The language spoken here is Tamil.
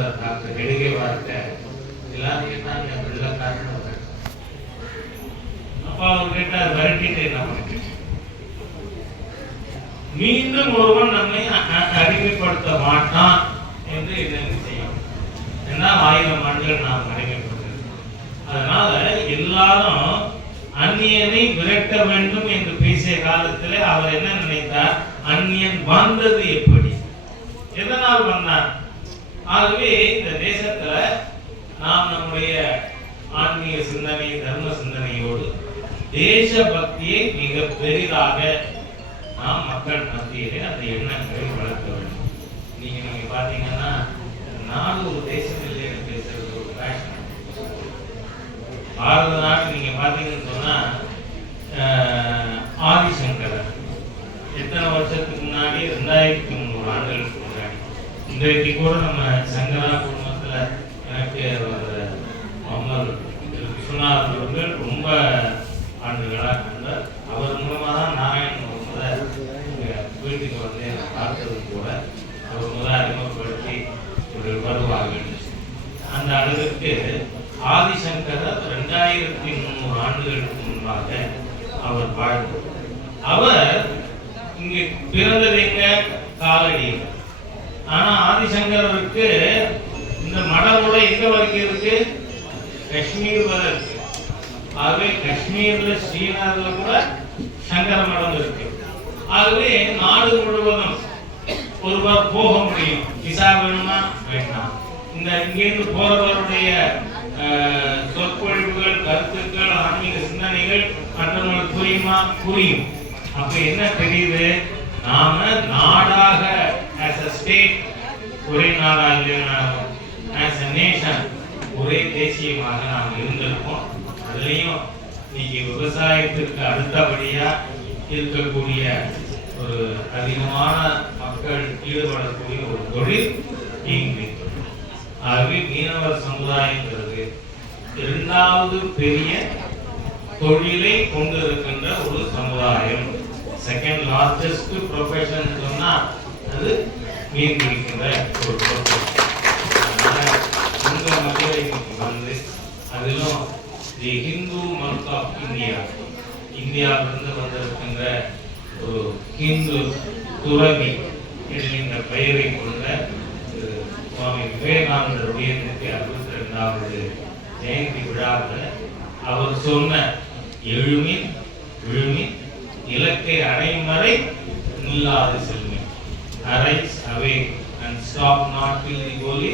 கவுண்டர் டாக்டர் கெடுகை வார்த்தை எல்லாரும் கேட்டாங்க வெள்ளக்காரன் அப்ப அவர் கேட்டார் விரட்டிட்டு என்ன பண்ணுறது மீண்டும் ஒருவன் நம்மை அ- அடிமைப்படுத்த மாட்டான் என்று என்ன செய்யும் ஏன்னா ஆயிரம் ஆண்டுகள் நாம் அடிமைப்பட்டிருக்கிறோம் அதனால எல்லாரும் அந்நியனை விரட்ட வேண்டும் என்று பேசிய காலத்தில் அவர் என்ன நினைத்தார்? அந்நியன் வந்தது எப்படி? எதனால் வந்தான்? ஆகவே இந்த தேசத்துல நாம் நம்முடைய ஆன்மீக சிந்தனை தர்ம சிந்தனையோடு தேச பக்தியை மிக பெரிதாக நாம் மக்கள் மத்தியிலே அந்த எண்ணங்களை வளர்க்க வேண்டும். நீங்க நீங்க பாத்தீங்கன்னா நாடு ஒரு தேசத்தில் பேசுறது ஒரு ஃபேஷன் பாரத நாட்டு நீங்க பாத்தீங்கன்னு சொன்னா அஹ், ஆதிசங்கரர். எத்தனை வருஷத்துக்கு முன்னாடி? ரெண்டாயிரத்தி இன்றைக்கு கூட நம்ம சங்கரா குடும்பத்தில் எனக்கு ஒரு முகமது ரொம்ப ஆண்டுகளாக இருந்தார். அவர் மூலமாக தான் நாராயண் முகமதை இங்க வீட்டுக்கு வந்து என்னை பார்த்தது கூட அவர் முதல் அறிமுகப்படுத்தி ஒரு வருவாக அந்த அளவுக்கு ஆதிசங்கரர் ரெண்டாயிரத்தி முந்நூறு ஆண்டுகளுக்கு முன்பாக அவர் வாழ்ந்தார். அவர் இங்கு பிறந்தது எங்க காலடியில் ஆனா ஆதிசங்கரருக்கு இந்த மடம் எங்க வரைக்கும் இருக்கு? காஷ்மீர் வரை இருக்கு. ஆகவே காஷ்மீர்ல ஸ்ரீநகர்ல கூட சங்கர மடம் இருக்கு. ஆகவே நாடு முழுவதும் ஒருவர் போக முடியும். விசா வேணுமா? வேண்டாம். இந்த இங்கிருந்து போறவருடைய அஹ், சொற்பொழிவுகள் கருத்துக்கள் ஆன்மீக சிந்தனைகள் மற்றவங்களுக்கு புரியுமா? புரியும். அப்ப என்ன தெரியுது? நாம நாடாக ஆஸ் அ ஸ்டேட் ஒரே நாடாக இல்லைன்னா ஆஸ் அ நேஷன் ஒரே தேசியமாக நாம் இருந்திருக்கோம் அதுலேயும் இன்னைக்கு விவசாயத்திற்கு அடுத்தபடியா இருக்கக்கூடிய ஒரு அதிகமான மக்கள் ஈடுபடக்கூடிய ஒரு தொழில் மீன்பிடி ஆகவே மீனவர் சமுதாயங்கிறது இரண்டாவது பெரிய தொழிலை கொண்டிருக்கின்ற ஒரு சமுதாயம். செகண்ட் லார்ஜஸ்ட் ப்ரொஃபஷன் சொன்னா அது மீன் பிடிக்கின்ற ஒரு ப்ரொஃபஷன் அதனால மக்களை இன்னைக்கு வந்து அதிலும் the Hindu month of India இந்தியாவிலிருந்து வந்திருக்கின்ற ஒரு ஹிந்து துறவி என்கின்ற பெயரை கொண்ட சுவாமி விவேகானந்தருடைய நூற்றி அறுபத்தி ரெண்டாவது ஜெயந்தி விழாவில் அவர் சொன்ன எழுமின் விழுமின் இலக்கை அடையும் வரை சில arise, awake, and stop not till the goal is